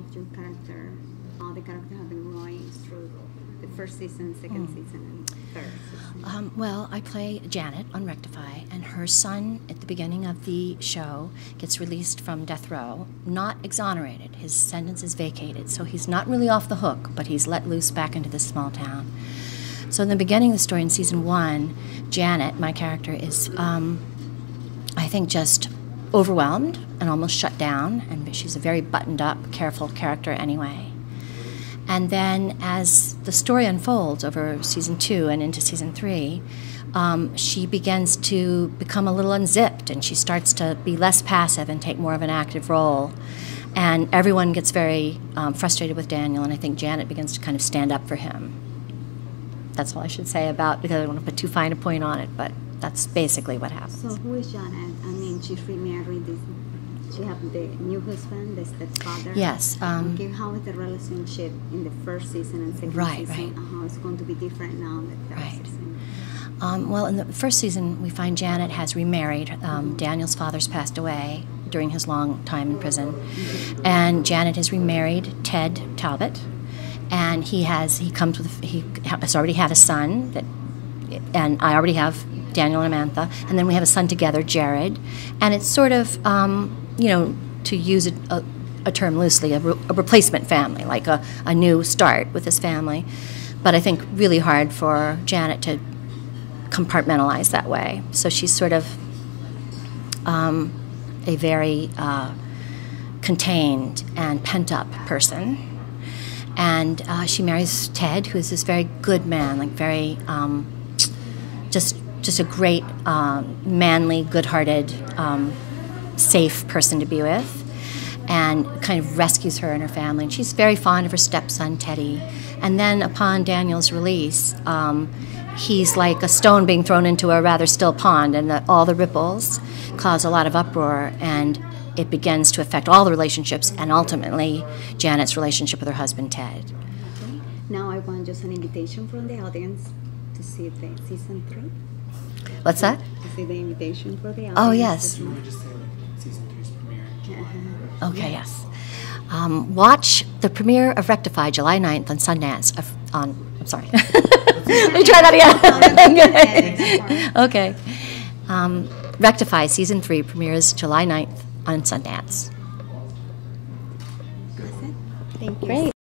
of your character, how the character have been growing through the first season, second season, and third season? Well, I play Janet on Rectify, and her son at the beginning of the show gets released from death row, not exonerated. His sentence is vacated, so he's not really off the hook, but he's let loose back into this small town. So in the beginning of the story, in season 1, Janet, my character, is, I think, just overwhelmed and almost shut down, and she's a very buttoned-up, careful character anyway. And then as the story unfolds over season 2 and into season 3, she begins to become a little unzipped, and she starts to be less passive and take more of an active role. And everyone gets very frustrated with Daniel, and I think Janet begins to kind of stand up for him. That's all I should say about, because I don't want to put too fine a point on it, but that's basically what happens. So who is Janet? I mean, she's remarried. She have the new husband, the stepfather. Yes. Okay, how is the relationship in the first season and second season? And how it's going to be different now in the third season? Well, in the first season, we find Janet has remarried. Daniel's father's passed away during his long time in prison. And Janet has remarried Ted Talbot. And he has already had a son, and I already have Daniel and Amantha, and then we have a son together, Jared. And it's sort of, to use a term loosely, a replacement family, like a new start with this family. But I think really hard for Janet to compartmentalize that way. So she's sort of a very contained and pent-up person. And she marries Ted, who is this very good man, like very, just a great, manly, good-hearted, safe person to be with, and kind of rescues her and her family. And she's very fond of her stepson, Teddy. And then upon Daniel's release, he's like a stone being thrown into a rather still pond, and all the ripples cause a lot of uproar, and it begins to affect all the relationships, and ultimately Janet's relationship with her husband, Ted. Okay. Now I want just an invitation from the audience to see the season 3. What's that? To see the invitation for the audience. Oh, yes. Let me just say that season 3's premiere. Okay, yes. Watch the premiere of Rectify July 9th on Sundance. I'm sorry. Let me try that again. Okay. Rectify season 3 premieres July 9th on Sundance. Thank you. Great.